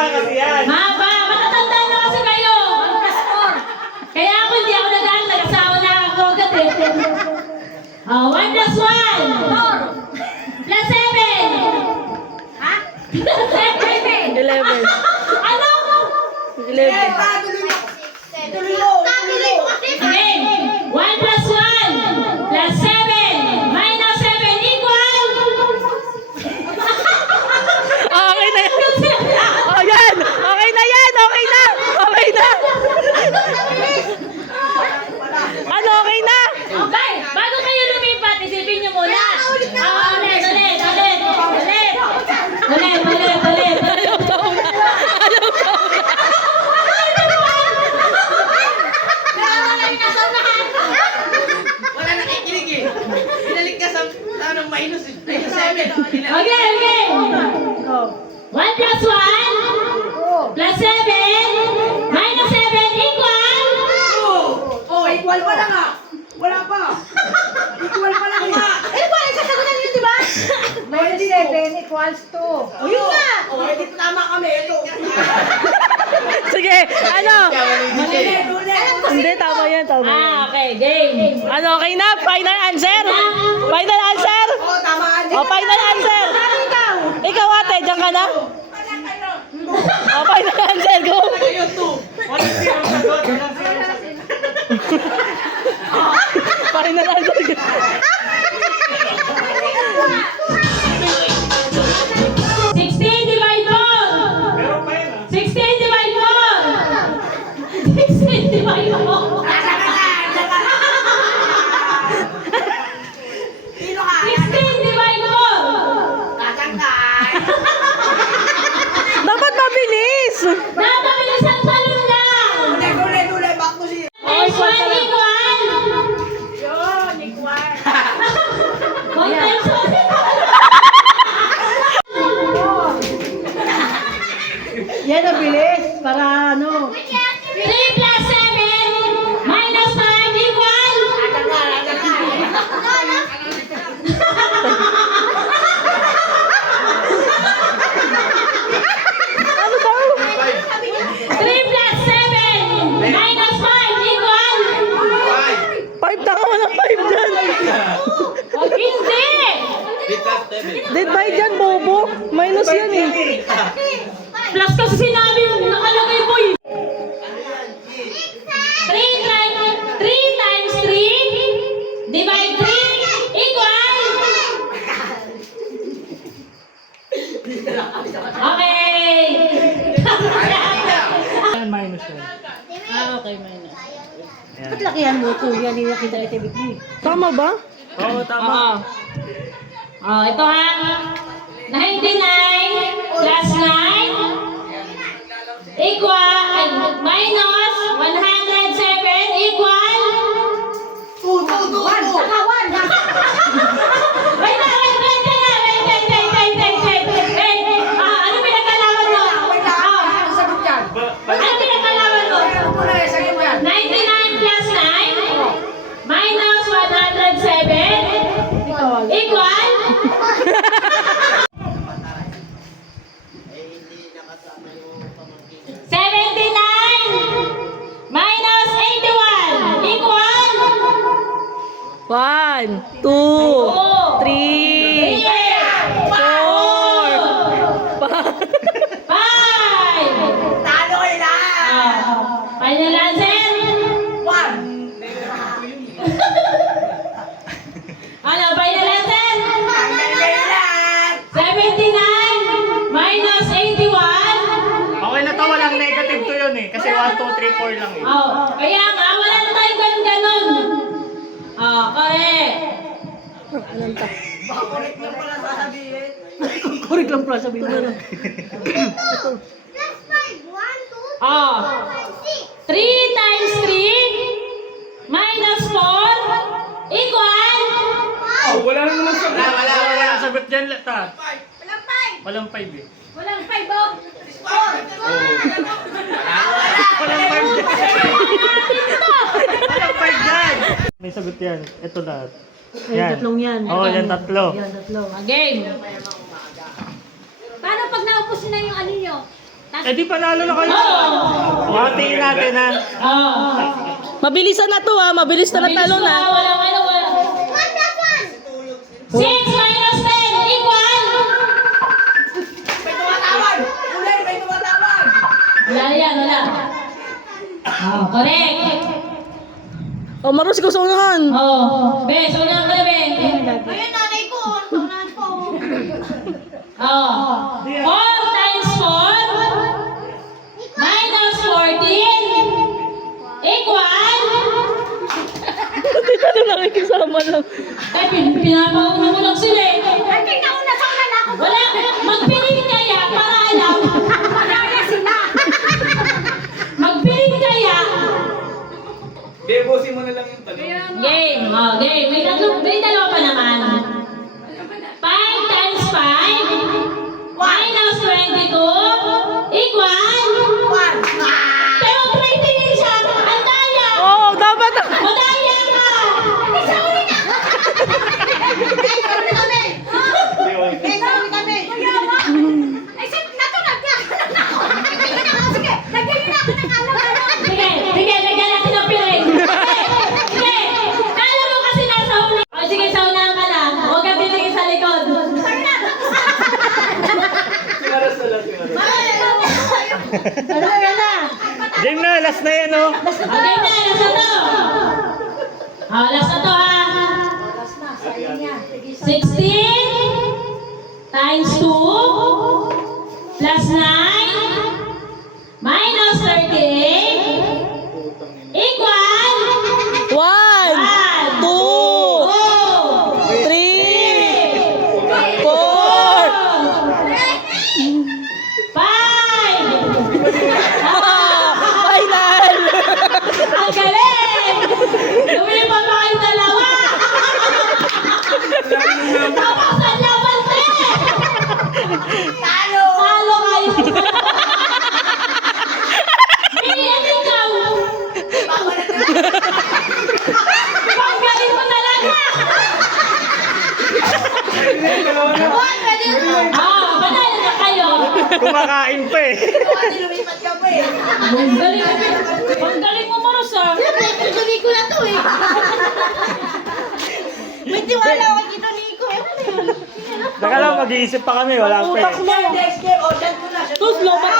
Mahaba kasi yan. Mahaba. Matatanda na kasi kayo. Kaya ako hindi ako nag-aaral. Nag-asawa na ako agad eh. 1 plus 1. Plus 7. Ha? 7. 11. Ano? 11. Again. 1 plus 1 plus 7 minus 7 equal. Okay na yan. Oh, yan. Okay na yan. Okay na. Okay na. Ano, okay na? Okay, bago kayo lumipat, isipin nyo muna. Ulit. Wala nakikinig eh. Binalik ka sa minus 7. Okay. 1 plus 1 plus 7 minus 7 equal. Oh, equal pa lang ah. Wala pa. Equal pa lang nga. Equal, sasagutan yun, di ba? Minus 7 equals 2. Oh, yun nga. Oh, hindi tama kami. Ito. Sige, ano? Hindi, tama yan, tama yan. Okay, game. Ano, okay na? Final answer? Final answer? Oh, tama. O, final answer? Ikaw ate, dyan ka na? O, final answer, go! Kayo 2. Walang zero sagot. Walang zero sagot. Final answer, go! 16 divide 4. Meron pa yan ah. 16 divide 4. 16 divide 4. Sino ka? 16 divide 4. Tatangkay. Dapat mabilis! Napabilis ang talon lang. Uli. Back to zero. Times 1 equal. Yun, equal. 1 times 1 equal. Yan ang bilis para ano. 3 plus 7 minus 5 equal. Ano daw? 3 plus 7 minus 5 equal. 5 tanga mo ng 5 dyan. Hindi. Dead by dyan, bobo. Minus yan eh. Plus kasi sinabi mo, nakalagay boy. 3 times 3 divide 3 equal. Okay. Yan, minus yan. Okay, minus. Ba't lakihan mo ito? Yan yung nakita ito ibig mo. Tama ba? Oo, tama. Ito ha. 99 plus 9 equal minus 107 equal. Wait. Ano pinagkalaman mo? Ano pinagkalaman mo? 99 plus 9 minus 107 equal. 79 minus 81 equal. 1, 2, 3, 4, 5. Talo kayo lahat. Final answer? 1. Ano, final answer? Tanggal kayo lahat. 79 minus 81. Okay na to, walang negative to yun eh. Kasi 1, 2, 3, 4 lang eh. Kaya nga, wala na tayong ganun. Correct. Bakulit lang pala sasabihin. Kurik lang pala sabihin mo. 3 times 3 minus 4 equal. Wala na naman sagot. Wala. Walang sagot dyan. Ta. Walang 5. Walang 5 eh. Walang 5 Bob. Walang 5 dyan. Walang 5 dyan. May sagot yan. Ito na. Yan, tatlong yan. Oo, yan tatlo. Yan, tatlo. Game. Paano pag naupos na yung ano nyo? Eh di panalo na kayo. Oo. Hatiin natin ha. Oo. Mabilisan na to ha, mabilis na natalo na. Wala. 6 minus 10 equal. May tumatawag! Uli, may tumatawag! Wala yan, wala. Oh, correct. O, Marus, ikaw sa unahan. Oh, be, so na ka na, be. Ayun, nanay ko. Tunan ko. Oh. 4 times 4 minus 14 equal. Hindi na rin nakikisama lang. Ay, pinapauna mo lang sila eh. Ay, nauna sa unan ako. Wala, magpiling kaya para alam. Marami sila. Magpiling kaya. Debusin mo na lang yung tanong. Game. Oh, game. May dalawa pa naman. 5 times 5 minus 22 equal. Pero tumitingin siya. Ang daya. Oo, dapat. Madaya ka. Sauli kami. Sauli kami. Ay, natunag niya. Nagpili na ako. Sige, nagpili na ako ng alam-alam. Sige, lagyan natin ng piling. Sige, kala mo kasi nasa huli. O sige, sa unahan ka na. Huwag ka titingin sa likod. Simaras na lang, simaras. Game na, last na yan oh. Okay na, last na to. Last na to ha. 16 times 2 plus 9 minus 38 equal 1, 2, 3, 4 5 final! Ang galing! Lumipat pa kayo dalawa! Tapos ang laban din! Talo kayo! Iyan ikaw! Panggaling mo talaga! Panalo na kayo! Kumakain pa eh. Lumipat ka pa eh. Ang galing mo, Maros, ah! Tuloy ko na to eh. May tiwala ako kay Tito Nico. Saka lang, mag-iisip pa kami, wala pa eh. Next game, o, dyan ko na. Tus, lobat